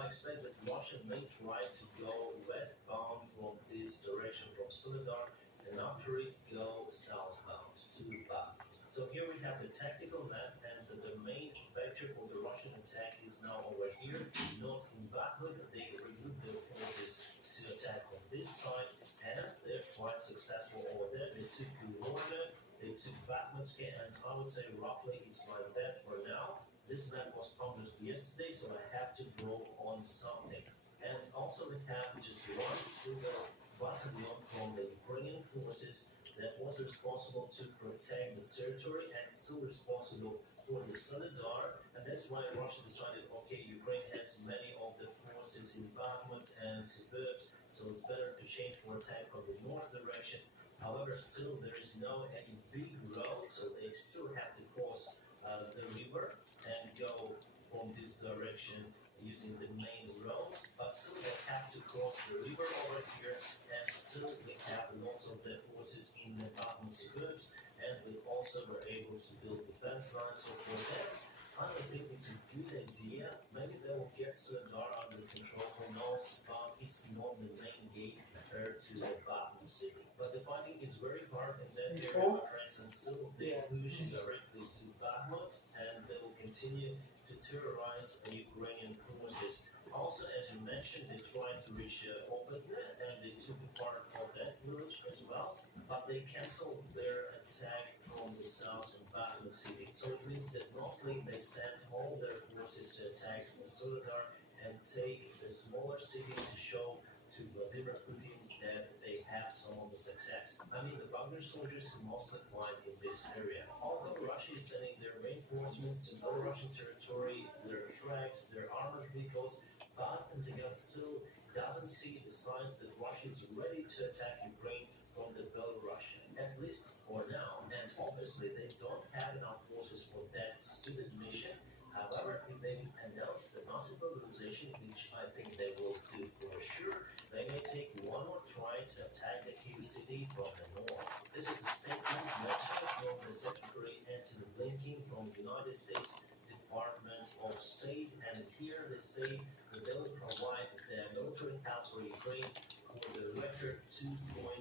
I expect that Russia may try to go westbound from this direction from Soledar, and after it go southbound to Bakhmut. So here we have the tactical map, and the main vector for the Russian attack is now over here, not in Bakhmut. They regrouped their forces to attack on this side, and they're quite successful over there. They took Gorno, they took Bakhmutsk, and I would say roughly it's like that for now. This map was published yesterday, so I have to draw on something. And also we have just one single battalion from the Ukrainian forces that was responsible to protect this territory and still responsible for the Solidar. And that's why Russia decided, okay, Ukraine has many of the forces in Bakhmut and suburbs, so it's better to change for attack from the north direction. However, still there is no any big road, so they still have to cross the river and go from this direction using the main road, but still they have to cross the river over here, and still we have lots of the forces in the Bakhmut suburbs, and we also were able to build defense lines. So for that, I don't think it's a good idea. Maybe they will get Serdar under control, who knows, but it's not the main gate compared to the Bakhmut city. But the fighting is very hard in that area, my friends, and still they push directly to Bakhmut, and they will continue to terrorize the Ukrainian forces. Also, as you mentioned, they tried to reach Opetne, and they took part of that village as well, but they canceled their attack from the south of Bakhmut city. So it means that mostly they sent all their forces to attack Soledar and take the smaller city to show to Vladimir Putin that they have some of the success. I mean, the Wagner soldiers who mostly fight in this area. Although Russia is sending their reinforcements to Belarusian territory, their tracks, their armored vehicles, but Pentagon still doesn't see the signs that Russia is ready to attack Ukraine from the Belarusian, at least for now. And obviously, they don't have enough forces for that stupid mission. However, if they announce the massive mobilization, which I think they will do for sure, they may take one more try to attack the Kyiv city from the north. This is a statement mentioned from the Secretary Antony Blinken from the United States Department of State, and here they say that they will provide the military help for Ukraine for the record $2.85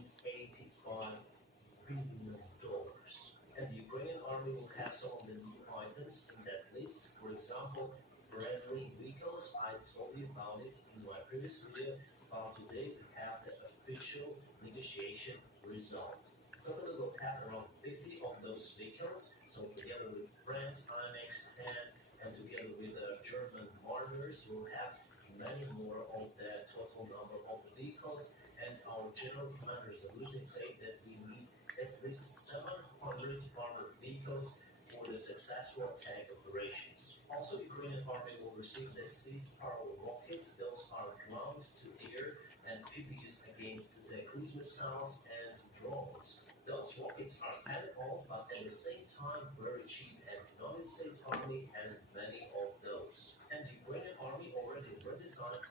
billion. And the Ukrainian army will have some of the new items in that list. For example, Bradley vehicles. I told you about it in my previous video, but today we have the official negotiation result. Totally we'll have around 50 of those vehicles. So together with France, IMX 10, and together with German Marners, we'll have many more of the total number of vehicles. And our general commander Zaluzhny said that we need at least 700 armored vehicles for the successful attack operations. Also, Ukrainian army will receive the Seas-Power rockets. Those are ground to air and could be used against the cruise missiles and drones. Those rockets are add-on, but at the same time very cheap, and the United States Army has many of those. And the Ukrainian army already redesigned.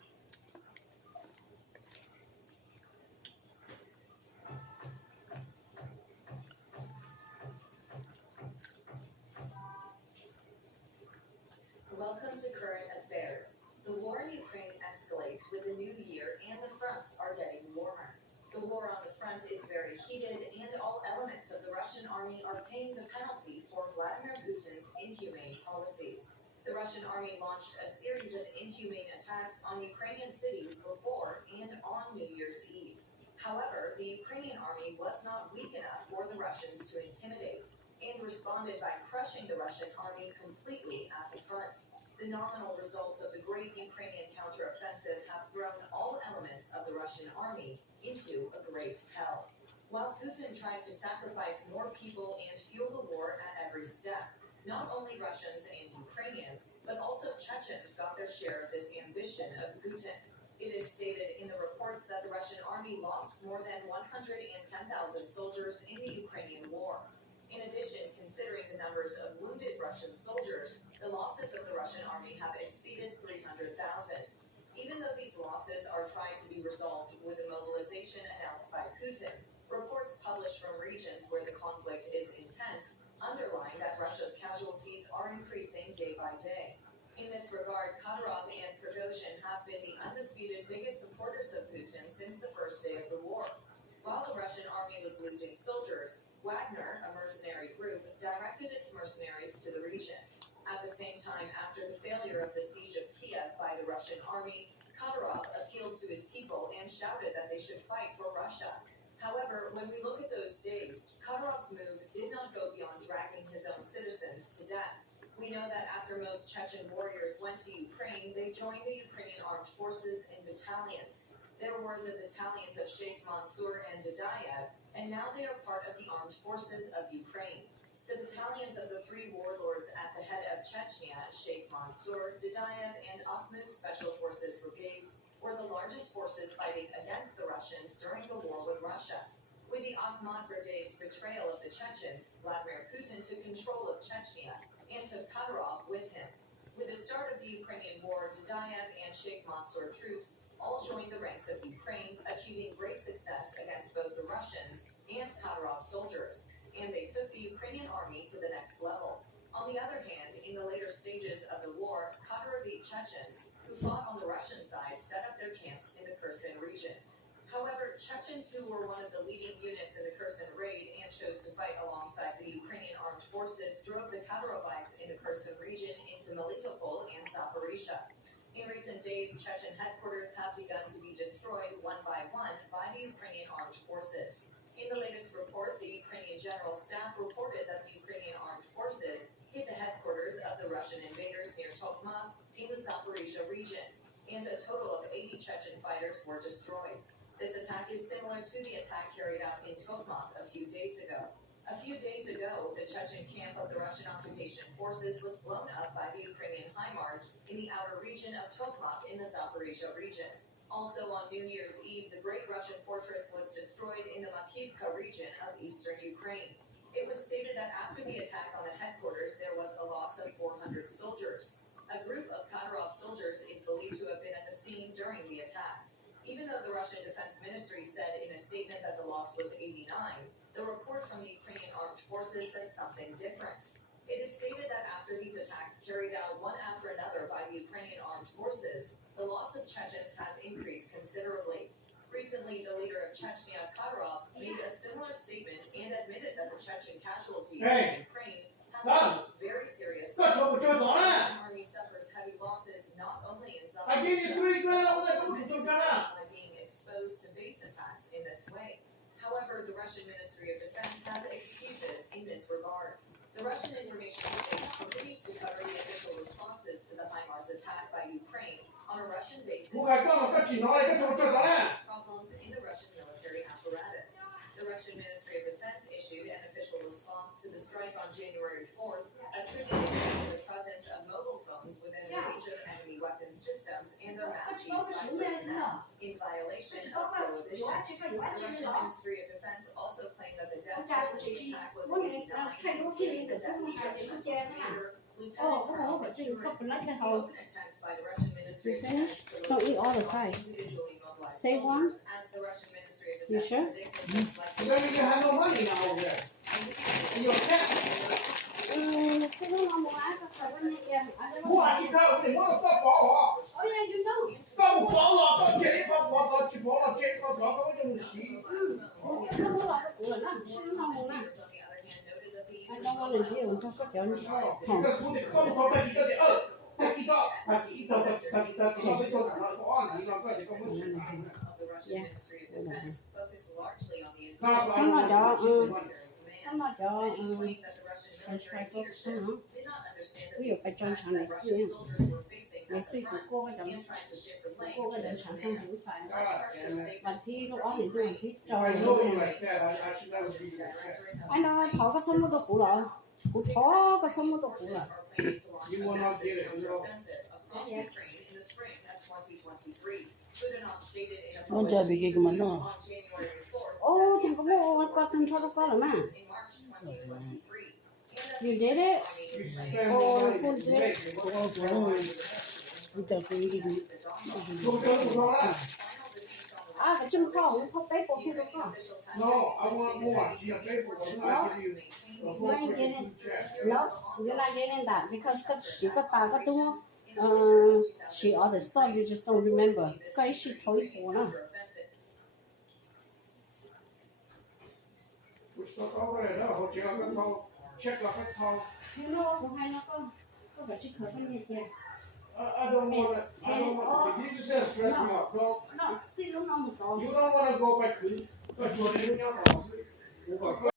Welcome to Current Affairs. The war in Ukraine escalates with the new year, and the fronts are getting warmer. The war on the front is very heated, and all elements of the Russian army are paying the penalty for Vladimir Putin's inhumane policies. The Russian army launched a series of inhumane attacks on Ukrainian cities before and on New Year's Eve. However, the Ukrainian army was not weak enough for the Russians to intimidate, and responded by crushing the Russian army completely at the front. The nominal results of the great Ukrainian counteroffensive have thrown all elements of the Russian army into a great hell. While Putin tried to sacrifice more people and fuel the war at every step, not only Russians and Ukrainians, but also Chechens got their share of this ambition of Putin. It is stated in the reports that the Russian army lost more than 110,000 soldiers in the Ukrainian war. In addition, considering the numbers of wounded Russian soldiers, the losses of the Russian army have exceeded 300,000. Even though these losses are trying to be resolved with the mobilization announced by Putin, reports published from regions where the conflict is intense underline that Russia's casualties are increasing day by day. In this regard, Kadyrov and Prigozhin have While the Russian army was losing soldiers, Wagner, a mercenary group, directed its mercenaries to the region. At the same time, after the failure of the siege of Kiev by the Russian army, Kadyrov appealed to his people and shouted that they should fight for Russia. However, when we look at those days, Kadyrov's move did not go beyond dragging his own citizens to death. We know that after most Chechen warriors went to Ukraine, they joined the Ukrainian armed forces in battalions. There were the battalions of Sheikh Mansour and Dudayev, and now they are part of the armed forces of Ukraine. The battalions of the three warlords at the head of Chechnya, Sheikh Mansour, Dudayev, and Akhmud Special Forces brigades, were the largest forces fighting against the Russians during the war with Russia. With the Akhmud Brigade's betrayal of the Chechens, Vladimir Putin took control of Chechnya and took Kadyrov with him. With the start of the Ukrainian war, Dudayev and Sheikh Mansour troops all joined the ranks of Ukraine, achieving great success against both the Russians and Kadyrov soldiers, and they took the Ukrainian army to the next level. On the other hand, in the later stages of the war, Kadyrovi Chechens, who fought on the Russian side, set up their camps in the Kherson region. However, Chechens who were one of the leading units in the Kherson raid and chose to fight alongside the Ukrainian armed forces drove the Kadyrovites in the Kherson region into Melitopol and Zaporizhia. In recent days, Chechen headquarters have begun to be destroyed one by the Ukrainian armed forces. In the latest report, the Ukrainian General Staff reported that the Ukrainian armed forces hit the headquarters of the Russian invaders near Tokmak in the Zaporizhia region, and a total of 80 Chechen fighters were destroyed. This attack is similar to the attack carried out in Tokmak a few days ago. A few days ago, the Chechen camp of the Russian occupation forces was blown up by the Ukrainian HIMARS in the outer region of Tokmak in the Zaporizhia region. Also on New Year's Eve, the Great Russian Fortress was destroyed in the Makivka region of eastern Ukraine. It was stated that after the attack on the headquarters, there was a loss of 400 soldiers. A group of Kadyrov soldiers is believed to have been at the scene during the attack. Even though the Russian Defense Ministry said in a statement that the loss was 89, the report from the Ukrainian armed forces said something different. It is stated that after these attacks carried out one after another by the Ukrainian armed forces, the loss of Chechens has increased considerably. Recently, the leader of Chechnya, Kadyrov, made a similar statement and admitted that the Chechen casualties in Ukraine have been very serious. The Russian army suffers heavy losses not only in Zaporizhia, by being exposed to base attacks in this way. However, the Russian Ministry of Defense has excuses in this regard. The Russian information state continues to cover the official responses to the HIMARS attack by Ukraine on a Russian basis. Problems in the Russian military apparatus. The Russian Ministry of Defense issued an official response to the strike on January 4th, attributing it to the presence of mobile phones within range of enemy weapon systems and their mass use by personnel in violation of prohibitions. The Russian Ministry of Defense also claimed that the death toll in the attack was 89, including the deputy regimental commander, Lieutenant Colonel Bashir. The open attempt by the Russian Ministry of Defense to Don't eat all the locate fries. individually mobilized Save one. soldiers, as the Russian Ministry of You Defense sure? predicted was likely You don't even have no money now over there. And you're a cat. 这个我们爱个可不那个，俺这个。我去看，我得我到包啊， Oh yeah, you know. 到包了，到这一包包，到去包了，这一包包，我就洗。我这我老是过了，吃那么那。I don't want to do. I'm just going to. 这个我得刚包在一个的在一个，他一到他就讲了，哦，你那个这个我是。 Some of y'all, that's why folks, 我有被专场的事情，每次不过个人，不过个人场上很快，问题都按你问題就 I know you like that. I should never be like that. I know 頭個什麼都補啦，我頭個什麼都補啦。 You will not get it, you know. Onde abbiamo che mandò? Oh, tempo mo ko tun sa ko la man. You did it? You spend Oh, money put to it. make it. Tutta quindi Ah, cái chum ko, ko pe po ki ko. No, I want more. She a paper. I'm not giving you the whole You ain't thing getting- check. No, you're not getting that because she got that got to she all the stuff you just don't remember. 佢是頭一個啦。Có rồi đó, hỗ trợ cái thau, check là cái thau. You know, của hai nó có phải chỉ khởi phân nhiệt kìa. I don't want to, you just stress me out, don't. Nó xin lúc nó một có. You don't want to go back to, but you're in your house.